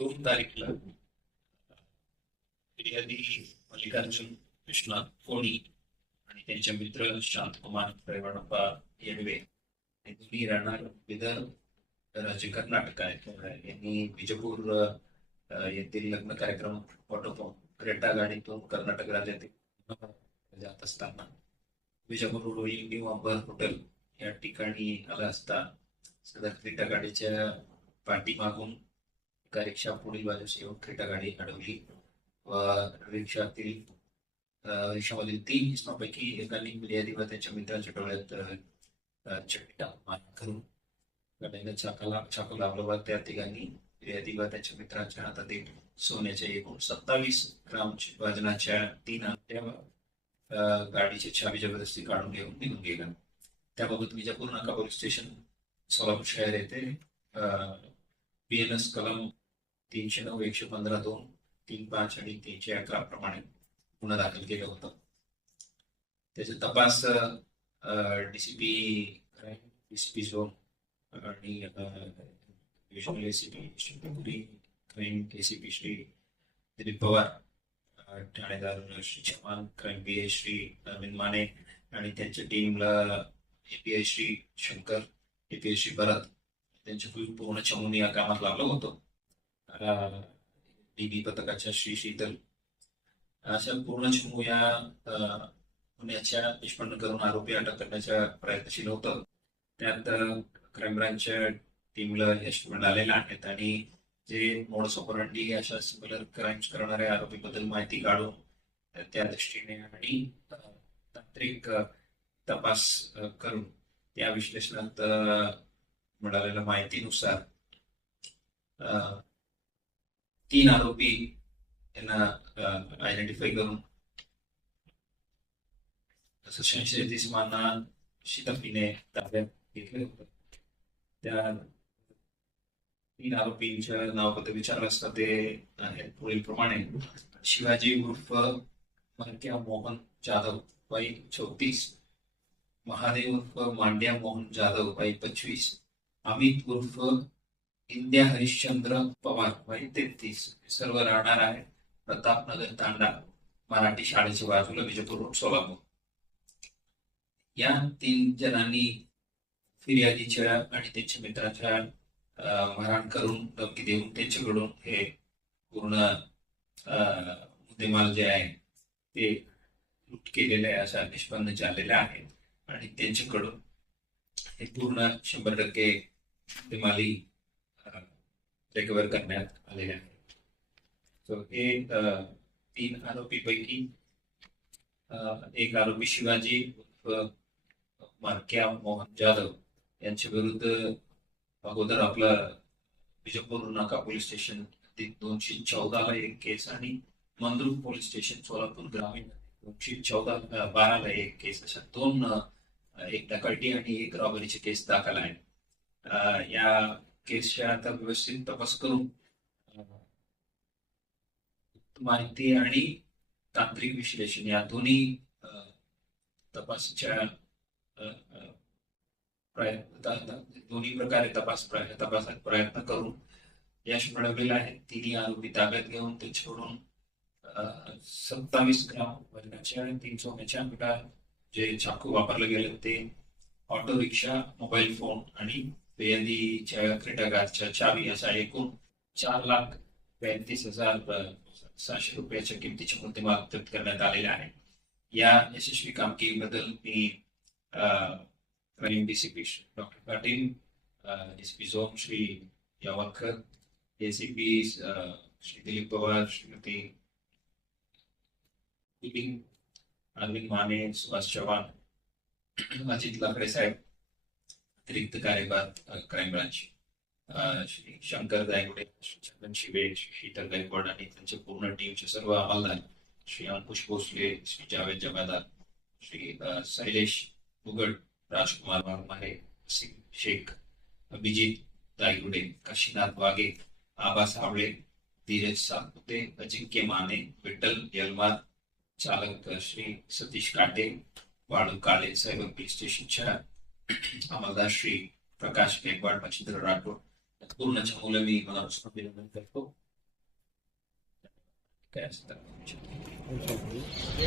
2 तारीखला फिर्यादी मल्लिकार्जुन विश्वनाथ कोणी आणि त्यांचे मित्र शांतकुमार रेवणप्पा येडवे हे दोन्ही राहणार विदर्भ राज्य कर्नाटक आहेत. यांनी विजयपूर येथील लग्न कार्यक्रम ऑटो क्रेटा गाडीतून कर्नाटक राज्यातील जात असताना विजापूर रोडवरील न्यू अंबर हॉटेल या ठिकाणी आला असता सदर क्रेटा गाडीच्या पाठीमागून एका रिक्षा पुढील बाजूस येऊन क्रेटा गाडी अडवली व रिक्षातील रिक्षामधील 3 इसमांपैकी एकाने फिर्यादी व त्यांच्या मित्राच्या डोळ्यात चट्टा मार करून गाडीला चाकू लावलं व त्या तिघांनी फिर्यादी व त्याच्या मित्राच्या हातातील सोन्याच्या एकूण 27 ग्राम वजनाच्या 3 अंगठ्या गाडीची चावी जबरदस्ती काढून घेऊन निघून गेला. त्याबाबत विजापूर नाका पोलीस स्टेशन सोलापूर शहर येथे BNS कलम 309, 115(2), 35 आणि 311 प्रमाणे गुन्हा दाखल केला होता. त्याचा तपास डीसीपी झोन आणि divisional ACP crime ACP Shri Dilip Pawar, ठाणेदार श्री चव्हाण, क्राईम PI श्री अरविंद माने आणि त्यांच्या टीमला API श्री शंकर, API श्री भरत त्यांच्या पूर्ण चमून या कामात लावलं होतं. DB पथकाच्या श्री शीतल अशा पूर्ण चमू या गुन्ह्याच्या निष्पन्न करून आरोपी अटक करण्याच्या प्रयत्नशील होतं. त्यात क्राईम ब्रांचच्या टीमला यश मिळालेलं आहेत आणि जे मोडस ऑपरंडी अशा सिमिलर क्राईम्स करणाऱ्या आरोपीबद्दल माहिती काढून त्या दृष्टीने आणि तांत्रिक तपास करून त्या विश्लेषणात मिळालेल्या माहितीनुसार 3 आरोपी यांना आयडेंटिफाय करून 37 इसमांना शिताफीने ताब्यात घेतले होते. त्या 3 आरोपींच्या नावपत्र विचारलं असता ते आहेत पुढील प्रमाणे: शिवाजी उर्फ मरक्या मोहन जाधव वय 34, महादेव उर्फ मांड्या मोहन जाधव वय 25, अमित उर्फ इंद्या हरिश्चंद्र पवार वय 33, सर्व राहणार आहे प्रतापनगर तांडा मराठी शाळेच्या बाजूला विजयपूर रोड सोलापूर. या 3 जणांनी फिर्यादीच्या आणि त्यांच्या मित्राच्या मारहाण करून धमकी देऊन त्यांच्याकडून हे पूर्ण मुद्देमाल जे आहे ते लूट केलेले आहे असा निष्पन्न झालेला आहे आणि त्यांच्याकडून हे पूर्ण 100% मुद्देमाली रिकव्हर करण्यात आलेले आहे. सो हे 3 आरोपीपैकी एक आरोपी शिवाजी मारक्या मोहन जाधव यांच्या विरुद्ध अगोदर आपला विजयपूर नाका पोलीस स्टेशन 214 ला एक केस आणि मंद्रुप पोलीस स्टेशन सोलापूर ग्रामीण 214-12 ला एक केस, अशा 2 एक डकॅटी आणि एक रॉबरीचे केस दाखल आहे. या केसच्या आता व्यवस्थित तपास करून माहिती आणि तांत्रिक विश्लेषण या दोन्ही तपासाच्या दोन्ही प्रकारे तपासात प्रयत्न करून यश मिळवलेलं आहे. 3 आरोपी ताब्यात घेऊन त्यांच्याकडून 27 ग्राम वजनाच्या 3 सोन्याच्या अंगठ्या, जे चाकू वापरले गेले ते, ऑटो रिक्षा, मोबाईल फोन आणि फिर्यादीच्या क्रेटा कारच्या चावी असा एकूण 4,32,700 रुपयाच्या किमतीचे मुद्देमाल जप्त करण्यात आलेले आहे. या यशस्वी कामगिरीबद्दल मी crime DCP doctor Patil, DCP zone Shri Yawalkar, ACP Shri Dilip Pawar, Shrimati Arvind Mane, Subhash Chavan, Ajit Lakde saheb, अतिरिक्त कार्यभार क्राईम ब्रांच, श्री शंकर गायकवाड, श्री चंदन शिवे, श्री शीतल गायकवाड आणि त्यांच्या पूर्ण टीमचे सर्व अंमलदार, श्री अंकुश भोसले, श्री जावेद जमादार, श्री शैलेश उगड, राजकुमार मारे, शेख, अभिजित दायगुडे, काशीनाथ वागे, आबा सावळे, धीरज सातपुते, अजिंक्य माने, विठ्ठल यलमार, चालक श्री सतीश काटे, वाळू काळे, सायबर पोलीस स्टेशनच्या अंमलदार श्री प्रकाश गायकवाड, मच्छिंद्र राठोड, पूर्ण चमूला मी मनापासून अभिनंदन करतो. काय असतं हे